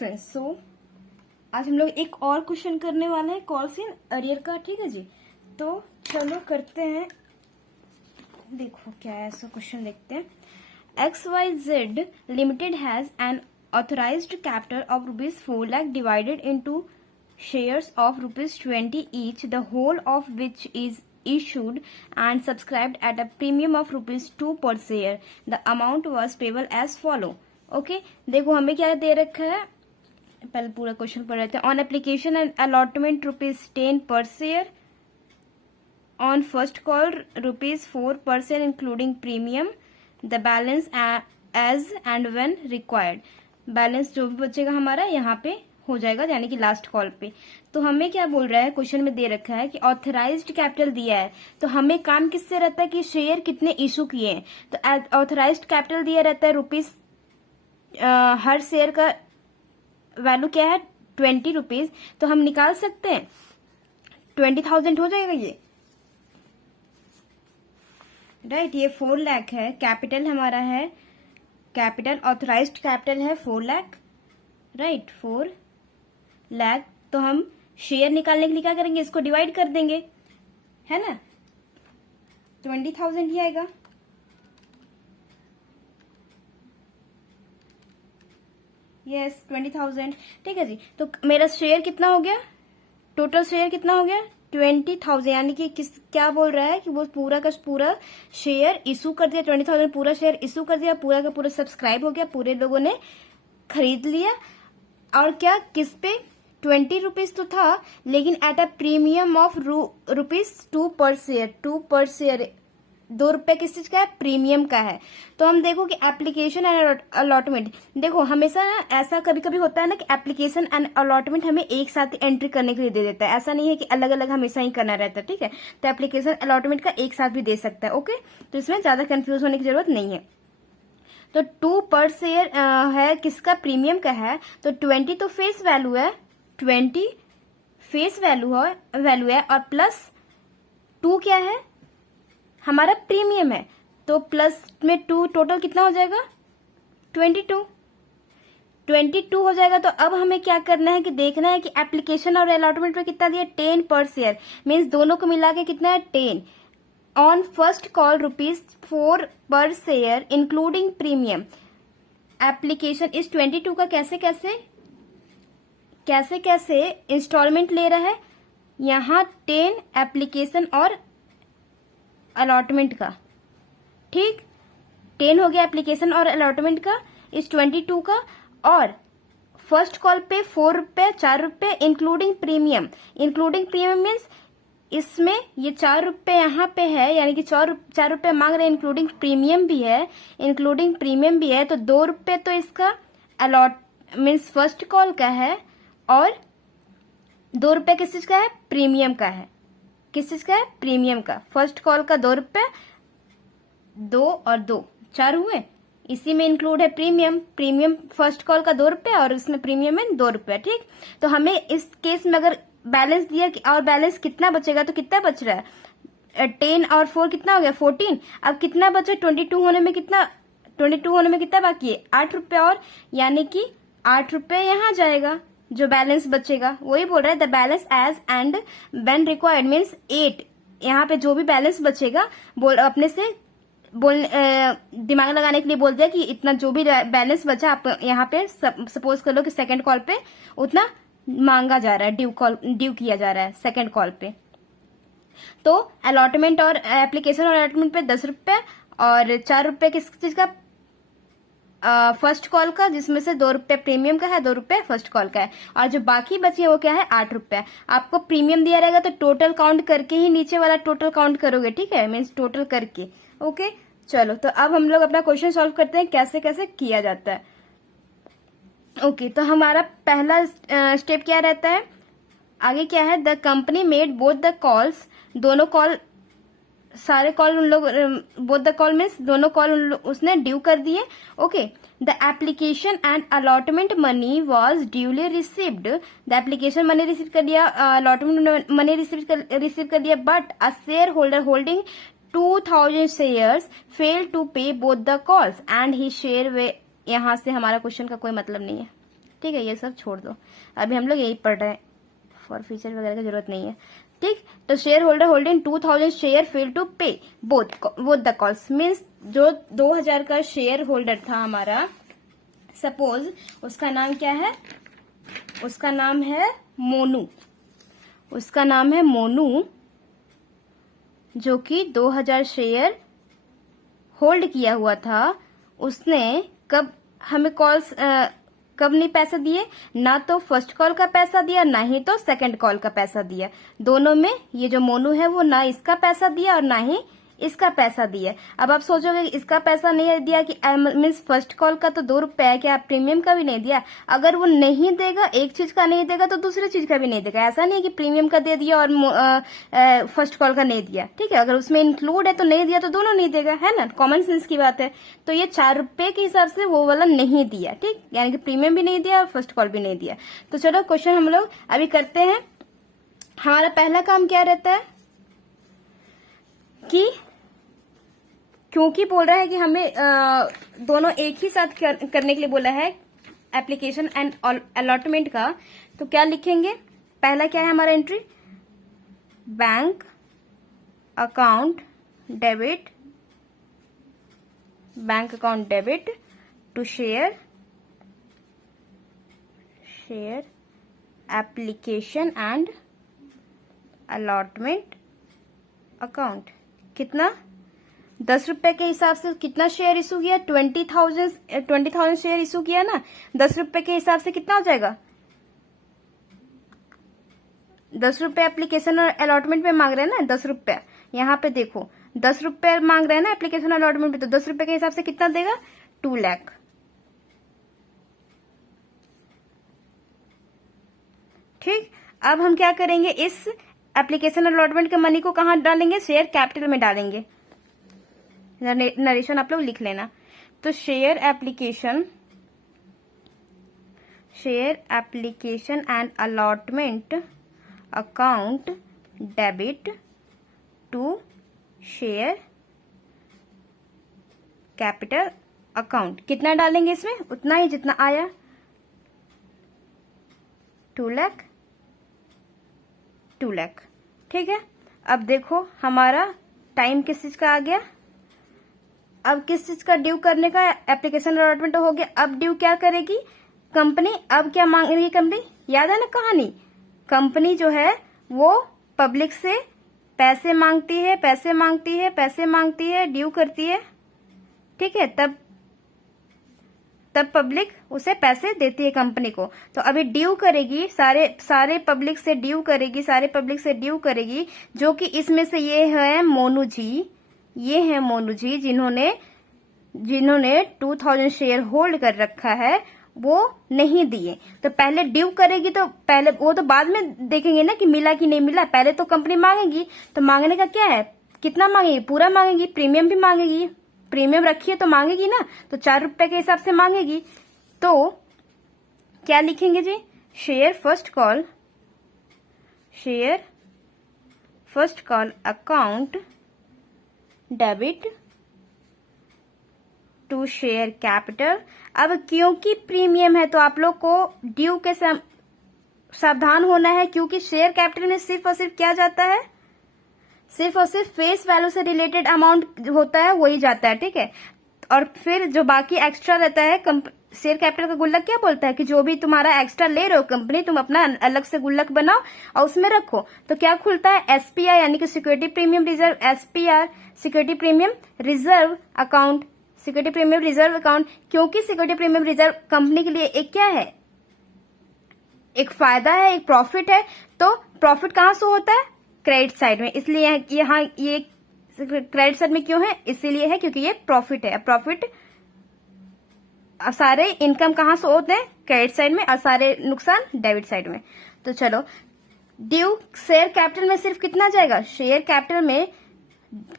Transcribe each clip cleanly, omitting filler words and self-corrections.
Friends, सो आज हम लोग एक और क्वेश्चन करने वाले हैं कॉल्स इन अरियर का। ठीक है जी, तो चलो करते हैं। देखो क्या है, ऐसा क्वेश्चन देखते हैं। XYZ Limited has an authorized capital of ₹4 lakh divided into shares of ₹20 each, the whole of which is issued and subscribed at a premium of ₹2 per share. The amount was payable as follow. Okay देखो हमें क्या दे रखा है, पहले पूरा question पढ़ रहे थे। ऑन एप्लीकेशन एंड अलॉटमेंट ₹10 पर शेयर, ऑन फर्स्ट कॉल ₹4 पर share including premium, the balance as and when required. Balance जो भी बचेगा हमारा यहाँ पे हो जाएगा, यानी कि लास्ट कॉल पे। तो हमें क्या बोल रहा है, क्वेश्चन में दे रखा है कि ऑथराइज्ड कैपिटल दिया है, तो हमें काम किससे रहता है कि शेयर कितने इशू किए हैं। तो ऑथराइज्ड कैपिटल दिया रहता है रुपीज, हर शेयर का वैल्यू क्या है ₹20, तो हम निकाल सकते हैं 20,000 हो जाएगा ये, राइट। ये 4 लाख है, कैपिटल हमारा है, कैपिटल ऑथराइज्ड कैपिटल है 4 लाख, राइट 4 लाख। तो हम शेयर निकालने के लिए क्या करेंगे, इसको डिवाइड कर देंगे, है ना, 20,000 ही आएगा। यस 20,000, ठीक है जी। तो मेरा शेयर कितना हो गया, टोटल शेयर कितना हो गया 20,000, यानी कि क्या बोल रहा है कि वो पूरा का पूरा शेयर इशू कर दिया, 20,000 पूरा शेयर इशू कर दिया, पूरा का पूरा सब्सक्राइब हो गया, पूरे लोगों ने खरीद लिया। और क्या किस पे, ₹20 तो था, लेकिन एट अ प्रीमियम ऑफ ₹2 पर शेयर, 2 पर शेयर, ₹2 किस चीज का है, प्रीमियम का है। तो हम देखो कि एप्लीकेशन एंड अलॉटमेंट, देखो हमेशा ना ऐसा कभी कभी होता है ना कि एप्लीकेशन एंड अलॉटमेंट हमें एक साथ एंट्री करने के लिए दे देता है, ऐसा नहीं है कि अलग अलग हमेशा ही करना रहता है, ठीक है। तो एप्लीकेशन अलॉटमेंट का एक साथ भी दे सकता है, ओके। तो इसमें ज्यादा कंफ्यूज होने की जरूरत नहीं है। तो 2 पर शेयर है, किसका, प्रीमियम का है। तो 20 तो फेस वैल्यू है, 20 फेस वैल्यू है, और प्लस 2 क्या है, हमारा प्रीमियम है। तो प्लस में 2 टोटल कितना हो जाएगा 22 हो जाएगा। तो अब हमें क्या करना है कि देखना है कि एप्लीकेशन और अलॉटमेंट पे कितना दिया, 10 पर शेयर, मीन्स दोनों को मिला के कितना है 10। ऑन फर्स्ट कॉल ₹4 पर शेयर इंक्लूडिंग प्रीमियम। एप्लीकेशन इस 22 का कैसे इंस्टॉलमेंट ले रहा है, यहाँ 10 एप्लीकेशन और अलॉटमेंट का, ठीक 10 हो गया एप्लीकेशन और अलॉटमेंट का इस 22 का। और फर्स्ट कॉल पे ₹4, ₹4 इंक्लूडिंग प्रीमियम मीन्स इसमें ये ₹4 यहाँ पे है, यानी कि ₹4 मांग रहे हैं, इंक्लूडिंग प्रीमियम भी है। तो ₹2 तो इसका अलॉट मीन्स फर्स्ट कॉल का है, और ₹2 किस चीज का है, प्रीमियम का है। किस चीज का है, प्रीमियम का। फर्स्ट कॉल का ₹2, 2 और 2 4 हुए, इसी में इंक्लूड है प्रीमियम फर्स्ट कॉल का ₹2 और इसमें प्रीमियम है ₹2, ठीक। तो हमें इस केस में अगर बैलेंस दिया और बैलेंस कितना बचेगा, तो कितना बच रहा है 10 और 4 कितना हो गया 14। अब कितना बचे 22 होने में कितना बाकी है ₹8 और, यानी कि ₹8 यहाँ जाएगा, जो बैलेंस बचेगा वही बोल रहा है। The balance as and when required means 8, यहाँ पे जो भी बैलेंस बचेगा अपने से दिमाग लगाने के लिए बोल दिया कि इतना जो भी बैलेंस बचा, आप यहाँ पे सपोज कर लो कि सेकंड कॉल पे उतना मांगा जा रहा है, ड्यू किया जा रहा है सेकंड कॉल पे। तो अलॉटमेंट और एप्लीकेशन और अलॉटमेंट पे ₹10 और ₹4 किस चीज का, फर्स्ट कॉल का, जिसमें से ₹2 प्रीमियम का है, ₹2 फर्स्ट कॉल का है, और जो बाकी बची है वो क्या है ₹8। आपको प्रीमियम दिया रहेगा तो टोटल काउंट करके ही नीचे वाला टोटल काउंट करोगे, ठीक है, मीन्स टोटल करके, ओके। चलो तो अब हम लोग अपना क्वेश्चन सॉल्व करते हैं कैसे कैसे किया जाता है। ओके तो हमारा पहला स्टेप क्या रहता है, आगे क्या है, the company made both the calls, दोनों कॉल सारे कॉल उन लोग, बोथ द कॉल मीन्स दोनों कॉल उसने ड्यू कर दिए, okay. The application and allotment money was duly received, the application money receive कर दिया, अलॉटमेंट मनी रिसीव कर दिया, but a share holder holding 2,000 shares fail to pay both the calls and he share वे। यहाँ से हमारा question का कोई मतलब नहीं है, ठीक है, ये सब छोड़ दो, अभी हम लोग यही पढ़ रहे हैं, फॉर फ्यूचर वगैरह की जरूरत नहीं है। ठीक, तो share holder holding 2000 share fail to pay both the calls, means जो 2000 का शेयर होल्डर था हमारा, सपोज उसका नाम क्या है, उसका नाम है मोनू, उसका नाम है मोनू, जो कि 2000 शेयर होल्ड किया हुआ था। उसने कब हमें कॉल्स कब नहीं पैसा दिए, ना तो फर्स्ट कॉल का पैसा दिया, ना ही तो सेकंड कॉल का पैसा दिया। दोनों में ये जो मोनू है वो ना इसका पैसा दिया और ना ही इसका पैसा दिया। अब आप सोचोगे इसका पैसा नहीं दिया कि मीन्स फर्स्ट कॉल का तो 2 रुपए है, क्या प्रीमियम का भी नहीं दिया? अगर वो नहीं देगा, एक चीज का नहीं देगा तो दूसरी चीज का भी नहीं देगा। ऐसा नहीं है कि प्रीमियम का दे दिया और फर्स्ट कॉल का नहीं दिया। ठीक है, अगर उसमें इंक्लूड है तो नहीं दिया तो दोनों नहीं देगा, है ना, कॉमन सेंस की बात है। तो ये 4 रुपए के हिसाब से वो वाला नहीं दिया। ठीक, यानी कि प्रीमियम भी नहीं दिया और फर्स्ट कॉल भी नहीं दिया। तो चलो क्वेश्चन हम लोग अभी करते हैं। हमारा पहला काम क्या रहता है कि क्योंकि बोल रहा है कि हमें दोनों एक ही साथ करने के लिए बोला है, एप्लीकेशन एंड अलॉटमेंट का, तो क्या लिखेंगे? पहला क्या है हमारा entry, bank account debit, bank account debit to share application and allotment account. कितना? 10 रुपए के हिसाब से कितना शेयर इशू किया? 20,000 शेयर इशू किया ना। 10 रुपए के हिसाब से कितना हो जाएगा? 10 रुपए एप्लीकेशन और अलॉटमेंट पे मांग रहे हैं ना, 10 रुपए। यहाँ पे देखो 10 रुपए मांग रहे हैं ना एप्लीकेशन अलॉटमेंट पे, तो 10 रुपए के हिसाब से कितना देगा? 2 लाख। ठीक, अब हम क्या करेंगे, इस एप्लीकेशन अलॉटमेंट के मनी को कहाँ डालेंगे? शेयर कैपिटल में डालेंगे। नरेशन आप लोग लिख लेना। तो share application and allotment account debit to share capital account. कितना डालेंगे इसमें? उतना ही जितना आया, 2 लाख। ठीक है, अब देखो हमारा टाइम किस चीज का आ गया, अब किस चीज का ड्यू करने का? एप्लीकेशन अलॉटमेंट हो गया। अब ड्यू क्या करेगी कंपनी? अब क्या मांग रही है कंपनी? याद है ना कहानी, कंपनी जो है वो पब्लिक से पैसे मांगती है, ड्यू करती है। ठीक है, तब पब्लिक उसे पैसे देती है कंपनी को। तो अभी ड्यू करेगी, सारे पब्लिक से ड्यू करेगी, जो कि इसमें से ये है मोनू जी, जिन्होंने 2000 शेयर होल्ड कर रखा है, वो नहीं दिए। तो पहले ड्यू करेगी, तो पहले वो तो बाद में देखेंगे ना कि मिला कि नहीं मिला, पहले तो कंपनी मांगेगी। तो मांगने का क्या है, कितना मांगेगी? पूरा मांगेगी, प्रीमियम भी मांगेगी, प्रीमियम रखी है तो मांगेगी ना, तो 4 रुपए के हिसाब से मांगेगी। तो क्या लिखेंगे जी? Share first call account debit to share capital. अब क्योंकि प्रीमियम है तो आप लोग को ड्यू के सावधान होना है, क्योंकि शेयर कैपिटल में सिर्फ और सिर्फ क्या जाता है? सिर्फ और सिर्फ फेस वैल्यू से रिलेटेड अमाउंट होता है, वही जाता है। ठीक है, और फिर जो बाकी एक्स्ट्रा रहता है, शेयर कैपिटल का गुल्लक क्या बोलता है कि जो भी तुम्हारा एक्स्ट्रा ले रहे हो कंपनी, तुम अपना अलग से गुल्लक बनाओ और उसमें रखो। तो क्या खुलता है? एसपीआर, यानी कि security premium reserve, SPR security premium reserve account, security premium reserve account. क्योंकि सिक्योरिटी प्रीमियम रिजर्व कंपनी के लिए एक क्या है? एक फायदा है, एक प्रॉफिट है। तो प्रॉफिट कहाँ से होता है? क्रेडिट साइड में। इसलिए यहाँ ये क्रेडिट साइड में क्यों है? इसीलिए है क्योंकि ये प्रॉफिट है। प्रॉफिट, सारे इनकम कहाँ से होते हैं? क्रेडिट साइड में, और सारे नुकसान डेबिट साइड में। तो चलो, ड्यू शेयर कैपिटल में सिर्फ कितना जाएगा? शेयर कैपिटल में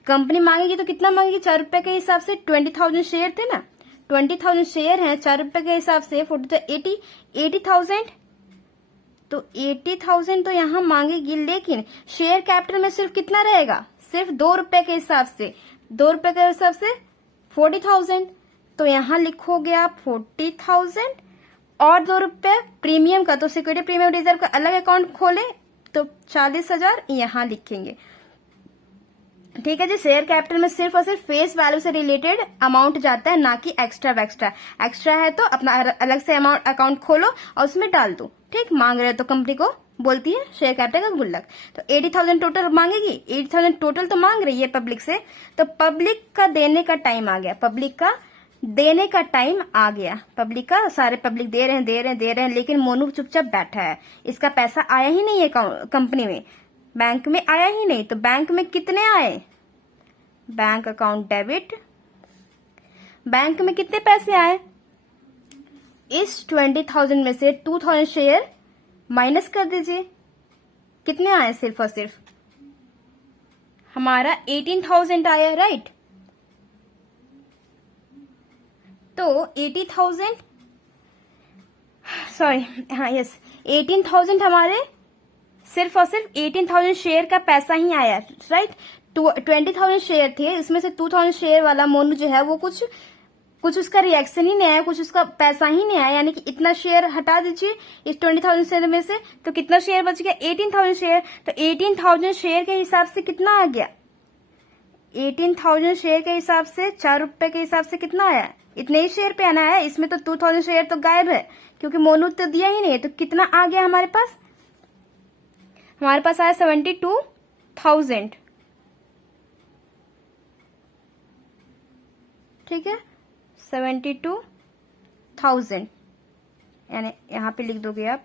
कंपनी मांगेगी तो कितना मांगेगी? 4 रुपए के हिसाब से 20,000 शेयर थे ना, 20,000 शेयर हैं, 4 रुपए के हिसाब से 80,000, तो 80,000 तो यहाँ मांगेगी। लेकिन शेयर कैपिटल में सिर्फ कितना रहेगा? सिर्फ 2 रुपए के हिसाब से, 2 रुपए के हिसाब से 40,000। तो यहाँ लिखोगे आप 40,000, और 2 रुपए प्रीमियम का, तो सिक्योरिटी प्रीमियम रिजर्व का अलग अकाउंट खोले तो 40,000 यहाँ लिखेंगे। ठीक है जी। शेयर कैपिटल में सिर्फ और सिर्फ फेस वैल्यू से रिलेटेड अमाउंट जाता है, ना कि एक्स्ट्रा वैक्स्ट्रा। एक्स्ट्रा है तो अपना अलग से अमाउंट अकाउंट खोलो और उसमें डाल दो। ठीक, मांग रहे हो तो कंपनी को बोलती है शेयर कैपिटल का गुल्लक। तो 80,000 टोटल मांगेगी, 80,000 टोटल तो मांग रही है पब्लिक से, तो पब्लिक का देने का टाइम आ गया, पब्लिक का देने का टाइम आ गया। पब्लिक का सारे पब्लिक दे रहे हैं, लेकिन मोनू चुपचाप बैठा है, इसका पैसा आया ही नहीं है कंपनी में, बैंक में आया ही नहीं। तो बैंक में कितने आए, बैंक अकाउंट डेबिट, बैंक में कितने पैसे आए, इस 20,000 में से 2,000 शेयर माइनस कर दीजिए, कितने आए, सिर्फ और सिर्फ हमारा 18,000 आया, राइट। तो 80,000 सॉरी, हाँ यस, 18,000 हमारे सिर्फ और सिर्फ 18,000 शेयर का पैसा ही आया, राइट। 20,000 शेयर थे, इसमें से 2,000 शेयर वाला मोनू जो है वो कुछ उसका रिएक्शन ही नहीं आया, कुछ उसका पैसा ही नहीं आया, यानी कि इतना शेयर हटा दीजिए इस 20,000 शेयर में से, तो कितना शेयर बच गया, 18,000 शेयर। तो 18,000 शेयर के हिसाब से कितना आ गया, 18,000 शेयर के हिसाब से 4 रुपए के हिसाब से कितना आया, इतने ही शेयर पे आना है। इसमें तो 2,000 शेयर तो गायब है, क्योंकि मोनू तो दिया ही नहीं है। तो कितना आ गया हमारे पास, हमारे पास आया 72,000। ठीक है, 72,000, यानी यहाँ पे लिख दोगे आप,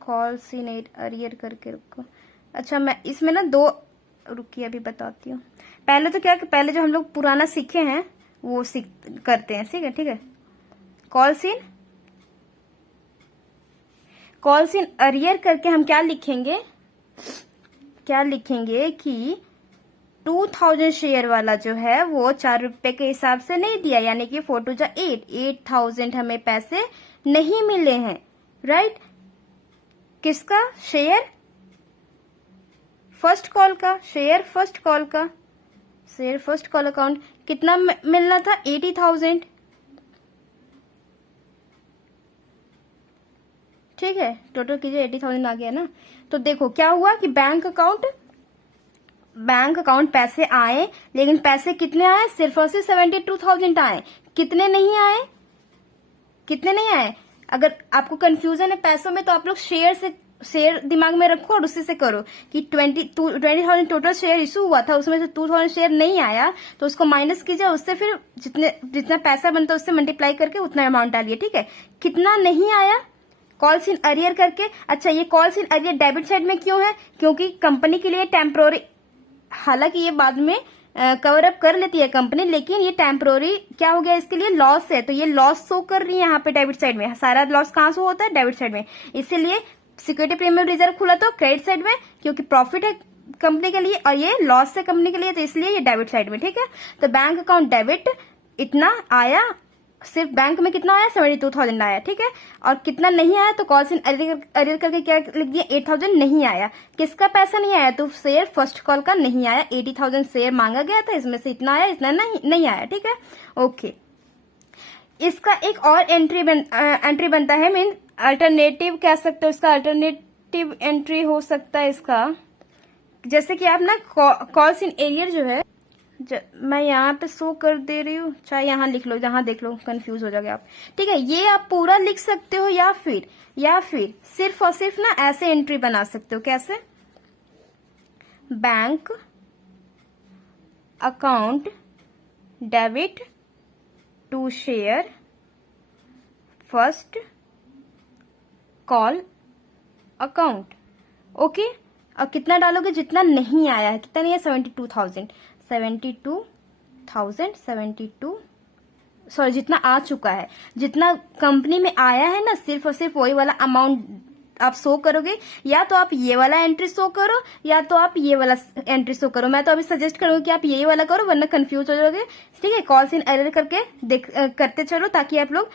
कॉल सी नहीं अरियर करके रखो। अच्छा, मैं इसमें ना दो, रुकिए अभी बताती हूँ। पहले तो क्या, पहले जो हम लोग पुराना सीखे हैं वो करते हैं, ठीक है। ठीक है, कॉल सीन अरियर करके हम क्या लिखेंगे कि 2,000 शेयर वाला जो है वो 4 रुपए के हिसाब से नहीं दिया, यानी कि 4 टू 8,000 हमें पैसे नहीं मिले हैं, राइट। किसका, शेयर फर्स्ट कॉल का, शेयर फर्स्ट कॉल अकाउंट कितना मिलना था, 80,000। ठीक है, टोटल कीजिए, 80,000 आ गया ना। तो देखो क्या हुआ कि बैंक अकाउंट पैसे आए, लेकिन पैसे कितने आए, सिर्फ और सिर्फ 72,000 आए, कितने नहीं आए। अगर आपको कंफ्यूजन है पैसों में, तो आप लोग शेयर दिमाग में रखो और उसी से करो कि 20,000 टोटल शेयर इशू हुआ था, उसमें से 2,000 शेयर नहीं आया, तो उसको माइनस कीजिए, उससे फिर जितना पैसा बनता है उससे मल्टीप्लाई करके उतना अमाउंट डालिए। ठीक है, कितना नहीं आया, कॉल सीन अरियर करके। अच्छा, ये कॉल सीन अरियर डेबिट साइड में क्यों है, क्योंकि कंपनी के लिए टेम्पोररी, हालांकि ये बाद में कवर अप कर लेती है कंपनी, लेकिन ये टेम्पोररी क्या हो गया, इसके लिए लॉस है, तो ये लॉस शो कर रही है यहाँ पे डेबिट साइड में। सारा लॉस कहाँ शो होता है, डेबिट साइड में। इसीलिए सिक्योरिटी प्रीमियम रिजर्व खुला तो क्रेडिट साइड में, क्योंकि प्रॉफिट है कंपनी के लिए और ये लॉस है कंपनी के लिए, तो इसलिए ये डेबिट साइड में। ठीक है, तो बैंक अकाउंट डेबिट इतना आया, सिर्फ बैंक में कितना आया, 72,000 आया। ठीक है, और कितना नहीं आया, तो कॉल सीन अरियर करके क्या लिख दिया, 8,000 नहीं आया। किसका पैसा नहीं आया, तो शेयर फर्स्ट कॉल का नहीं आया। 80,000 शेयर मांगा गया था, इसमें से इतना आया, इतना नहीं आया। ठीक है, ओके। इसका एक और एंट्री बनता है, मीन अल्टरनेटिव कह सकते हो, इसका अल्टरनेटिव एंट्री हो सकता है इसका, जैसे कि आप ना कॉल सीन एरियर जो है, मैं यहाँ पे शो कर दे रही हूँ, चाहे यहाँ लिख लो, जहां देख लो, कंफ्यूज हो जाओगे आप। ठीक है, ये आप पूरा लिख सकते हो, या फिर सिर्फ और सिर्फ ना ऐसे एंट्री बना सकते हो। कैसे, bank account debit to share first call account. Okay, और कितना डालोगे, जितना नहीं आया है, कितना नहीं है, 72,000 सॉरी, जितना आ चुका है, जितना कंपनी में आया है ना, सिर्फ और सिर्फ वही वाला अमाउंट आप शो करोगे। या तो आप ये वाला एंट्री शो करो, या तो आप ये वाला एंट्री शो करो। मैं तो अभी सजेस्ट करूंगी कि आप यही वाला करो, वरना कंफ्यूज हो जाओगे। ठीक है, कॉल सीन एरर करके करते चलो, ताकि आप लोग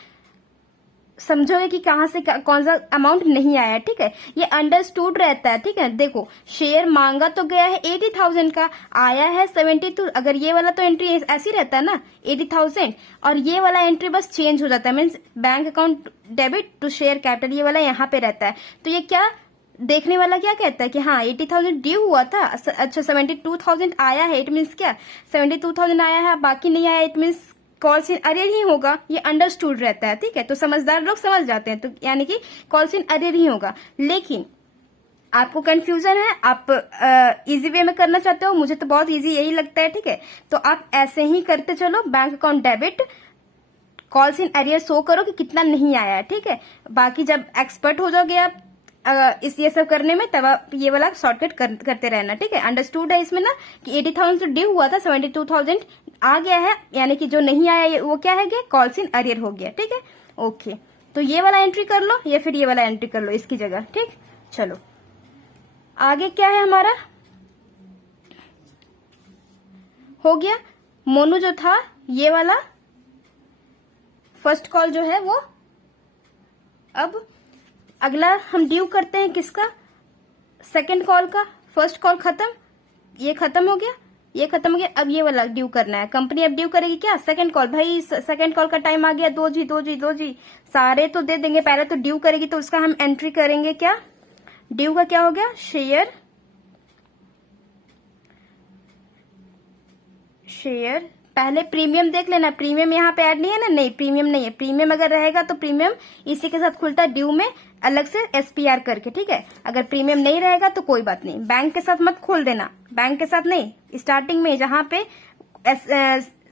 समझोगे कि कहाँ से कौन सा अमाउंट नहीं आया। ठीक है, ये अंडरस्टूड रहता है। ठीक है, देखो शेयर मांगा तो गया है 80,000 का, आया है 72। अगर ये वाला तो एंट्री ऐसी रहता है ना 80,000, और ये वाला एंट्री बस चेंज हो जाता है, means bank account debit to share capital, ये वाला यहाँ पे रहता है। तो ये क्या देखने वाला क्या कहता है कि हाँ 80,000 ड्यू हुआ था, अच्छा 72,000 आया है, इट मीन्स क्या 72,000 आया है, बाकी नहीं आया, it means calls in arrear ही होगा। ये अंडरस्टूड रहता है। ठीक है, तो समझदार लोग समझ जाते हैं, तो यानी कि कॉल्स इन अरियर ही होगा। लेकिन आपको कंफ्यूजन है, आप इजी वे में करना चाहते हो, मुझे तो बहुत इजी यही लगता है। ठीक है, तो आप ऐसे ही करते चलो, bank account debit calls in arrear show करो कि कितना नहीं आया है। ठीक है, बाकी जब एक्सपर्ट हो जाओगे आप इस ये सब करने में, तब आप ये वाला शॉर्टकट करते रहना। ठीक है, अंडरस्टूड है इसमें ना कि 80,000 जो ड्यू हुआ था 72,000 आ गया है, यानी कि जो नहीं आया वो क्या है, कॉल्स इन अरियर हो गया। ठीक है, ओके, तो ये वाला एंट्री कर लो या फिर ये वाला एंट्री कर लो इसकी जगह। ठीक, चलो आगे क्या है हमारा, हो गया मोनू जो था ये वाला फर्स्ट कॉल जो है वो। अब अगला हम ड्यू करते हैं किसका, सेकंड कॉल का। फर्स्ट कॉल खत्म, ये खत्म हो गया, ये खत्म हो गया, अब ये वाला ड्यू करना है। कंपनी अब ड्यू करेगी क्या, सेकंड कॉल। भाई सेकंड कॉल का टाइम आ गया, 2G सारे तो दे देंगे, पहले तो ड्यू करेगी, तो उसका हम एंट्री करेंगे क्या, ड्यू का क्या हो गया, शेयर पहले प्रीमियम देख लेना, प्रीमियम यहाँ पे ऐड नहीं है ना, नहीं प्रीमियम नहीं है। प्रीमियम अगर रहेगा तो प्रीमियम इसी के साथ खुलता है ड्यू में, अलग से SPR करके। ठीक है, अगर प्रीमियम नहीं रहेगा तो कोई बात नहीं, बैंक के साथ मत खोल देना, बैंक के साथ नहीं, स्टार्टिंग में जहां पे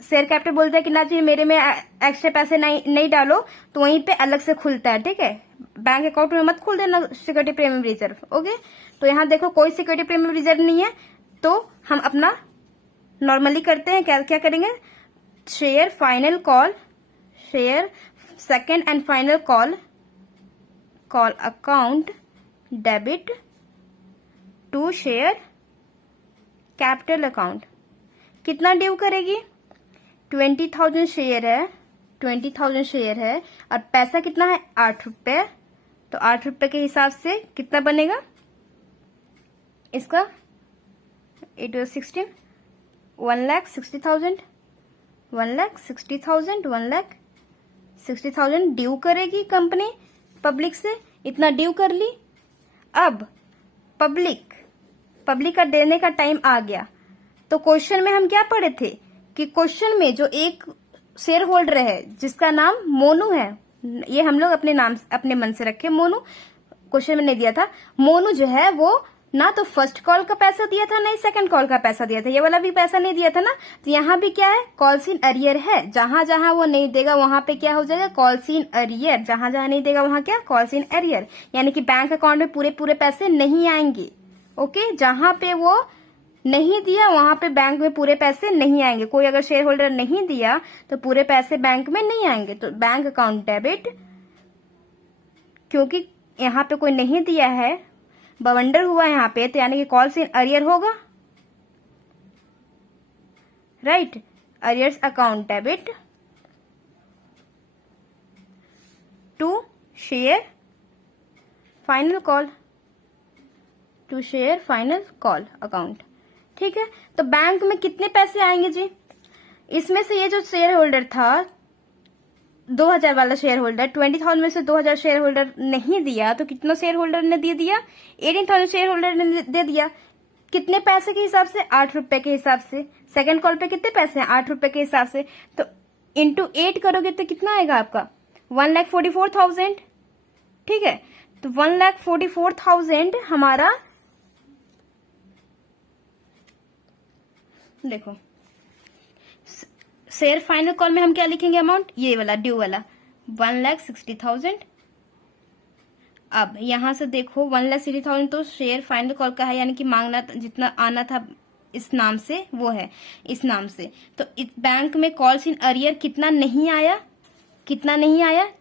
शेयर कैपिटल बोलते हैं कि ना चाहिए मेरे में एक्स्ट्रा पैसे नहीं डालो, तो वहीं पे अलग से खुलता है। ठीक है, बैंक अकाउंट में मत खोल देना सिक्योरिटी प्रीमियम रिजर्व। ओके, तो यहाँ देखो कोई सिक्योरिटी प्रीमियम रिजर्व नहीं है, तो हम अपना नॉर्मली करते हैं, क्या करेंगे, share final call, share second and final call account debit to share capital account. कितना ड्यू करेगी, 20,000 शेयर है, 20,000 शेयर है, और पैसा कितना है 8 रुपए, तो 8 रुपए के हिसाब से कितना बनेगा इसका, 8 1,60,000, 1,60,000, 1,60,000 ड्यू करेगी कंपनी पब्लिक से, इतना ड्यू कर ली। अब पब्लिक का देने का टाइम आ गया, तो क्वेश्चन में हम क्या पढ़े थे कि क्वेश्चन में जो एक शेयर होल्डर है जिसका नाम मोनू है, ये हम लोग अपने मन से रखे, मोनू क्वेश्चन में नहीं दिया था, मोनू जो है वो ना तो फर्स्ट कॉल का पैसा दिया था, ना ही सेकंड कॉल का पैसा दिया था, ये वाला भी पैसा नहीं दिया था ना, तो यहाँ भी क्या है, कॉल्स इन अरियर है। जहां जहां वो नहीं देगा वहां पे क्या हो जाएगा, कॉल्स इन अरियर, जहां जहां नहीं देगा वहां क्या, कॉल्स इन अरियर, यानी कि बैंक अकाउंट में पूरे पैसे नहीं आएंगे। ओके, जहां पे वो नहीं दिया वहां पे बैंक में पूरे पैसे नहीं आएंगे। कोई अगर शेयर होल्डर नहीं दिया तो पूरे पैसे बैंक में नहीं आएंगे, तो बैंक अकाउंट डेबिट, क्योंकि यहाँ पे कोई नहीं दिया है, बवंडर हुआ यहाँ पे, तो यानी कि कॉल्स इन अरियर होगा, right, arrears account debit to share final call account. ठीक है, तो बैंक में कितने पैसे आएंगे जी, इसमें से ये जो शेयर होल्डर था 2,000 वाला शेयर होल्डर, 20,000 में से 2,000 शेयर होल्डर नहीं दिया, तो कितना शेयर होल्डर ने दे दिया, 18,000 शेयर होल्डर ने दे दिया। कितने पैसे के हिसाब से, 8 रुपए के हिसाब से। सेकंड कॉल पे कितने पैसे हैं, 8 रुपए के हिसाब से, तो इंटू 8 करोगे तो कितना आएगा आपका, 1,44,000। ठीक है, तो 1,44,000 हमारा, देखो शेयर फाइनल कॉल में हम क्या लिखेंगे अमाउंट, ये वाला ड्यू वाला 1,60,000। अब यहां से देखो 1,60,000 तो शेयर फाइनल कॉल का है, यानी कि मांगना जितना आना था इस नाम से वो है, इस नाम से। तो इस बैंक में कॉल्स इन अरियर कितना नहीं आया,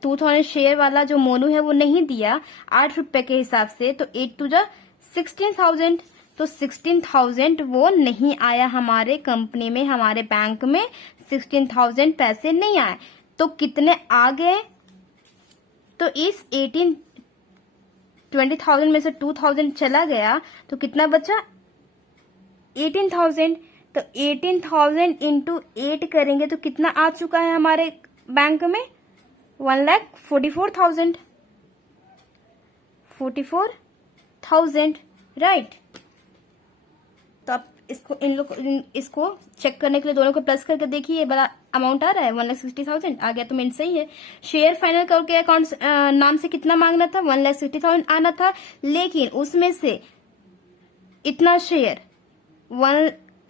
2,000 शेयर वाला जो मोनू है वो नहीं दिया 8 रुपए के हिसाब से, तो 8 टू 16,000, तो 16,000 वो नहीं आया हमारे कंपनी में, हमारे बैंक में 16,000 पैसे नहीं आए। तो कितने आ गए, तो इस 20,000 में से 2,000 चला गया तो कितना बचा? 18,000। तो 18,000 इंटू 8 करेंगे तो कितना आ चुका है हमारे बैंक में? 1,44,000। 44,000, राइट। तो आप इसको चेक करने के लिए दोनों को प्लस करके देखिए, ये बड़ा अमाउंट आ रहा है 1,60,000 आ गया तो मीन सही है। शेयर फाइनल करके अकाउंट नाम से कितना मांगना था? 1,60,000 आना था, लेकिन उसमें से इतना शेयर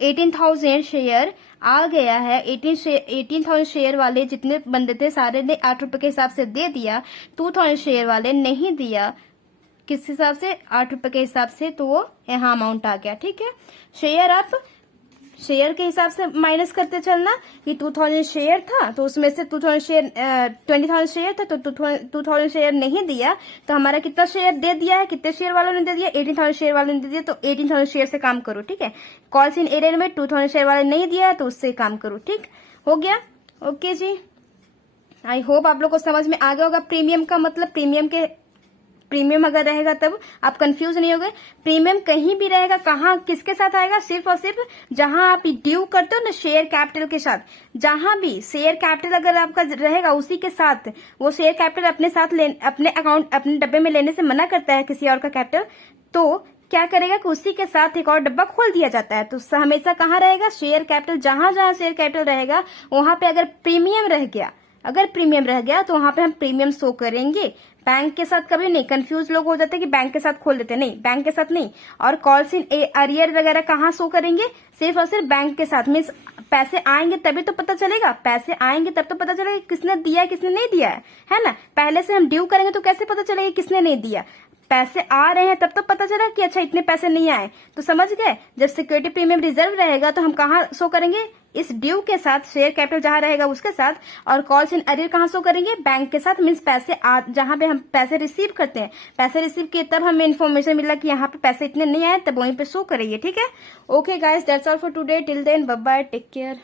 18,000 शेयर आ गया है। 18,000 शेयर वाले जितने बंदे थे सारे ने 8 रुपए के हिसाब से दे दिया। 2,000 शेयर वाले नहीं दिया। किस हिसाब से? 8 रुपए के हिसाब से। तो वो यहाँ अमाउंट आ गया, ठीक है। शेयर आप शेयर के हिसाब से माइनस करते चलना कि 2,000 शेयर था तो उसमें से 2,000 शेयर 20,000 शेयर था तो 2,000 शेयर नहीं दिया तो हमारा कितना शेयर दे दिया है? कितने शेयर वालों ने दे दिया? 18,000 शेयर वालों ने दे दिया। तो 18,000 शेयर से काम करो, ठीक है। कॉल्स इन एरियर में 2,000 शेयर वाले नहीं दिया है तो उससे काम करो, ठीक हो गया। ओके जी, आई होप आप लोग को समझ में आ गया होगा। प्रीमियम का मतलब प्रीमियम अगर रहेगा तब आप कंफ्यूज नहीं होगे। प्रीमियम कहीं भी रहेगा, कहाँ किसके साथ आएगा? सिर्फ और सिर्फ जहां आप ड्यू करते हो ना शेयर कैपिटल के साथ। जहां भी शेयर कैपिटल अगर आपका रहेगा उसी के साथ, वो शेयर कैपिटल अपने साथ अपने अकाउंट अपने डब्बे में लेने से मना करता है किसी और का कैपिटल, तो क्या करेगा कि उसी के साथ एक और डब्बा खोल दिया जाता है। तो हमेशा कहाँ रहेगा? Share capital. जहां जहां शेयर कैपिटल रहेगा वहां पे अगर प्रीमियम रह गया तो वहां पे हम प्रीमियम शो करेंगे। बैंक के साथ कभी नहीं। कंफ्यूज लोग हो जाते हैं कि बैंक के साथ खोल देते, नहीं, बैंक के साथ नहीं। और कॉल्स इन अरियर वगैरह कहाँ शो करेंगे? सिर्फ और सिर्फ बैंक के साथ। मीन्स पैसे आएंगे तभी तो पता चलेगा, पैसे आएंगे तब तो पता चलेगा किसने दिया है किसने नहीं दिया है ना। पहले से हम ड्यू करेंगे तो कैसे पता चलेगा किसने नहीं दिया? पैसे आ रहे हैं तब तो पता चला कि अच्छा इतने पैसे नहीं आए। तो समझ गए, जब सिक्योरिटी प्रीमियम रिजर्व रहेगा तो हम कहाँ शो करेंगे? इस ड्यू के साथ, शेयर कैपिटल जहां रहेगा उसके साथ। और कॉल्स इन अरियर कहाँ शो करेंगे? बैंक के साथ। मीन्स पैसे जहां पे हम पैसे रिसीव करते हैं, पैसे रिसीव किए तब हमें इन्फॉर्मेशन मिला कि यहाँ पे पैसे इतने नहीं आए, तब वहीं पे शो करेंगे, ठीक है। Okay guys, that's all for today. Till then bye bye, take care.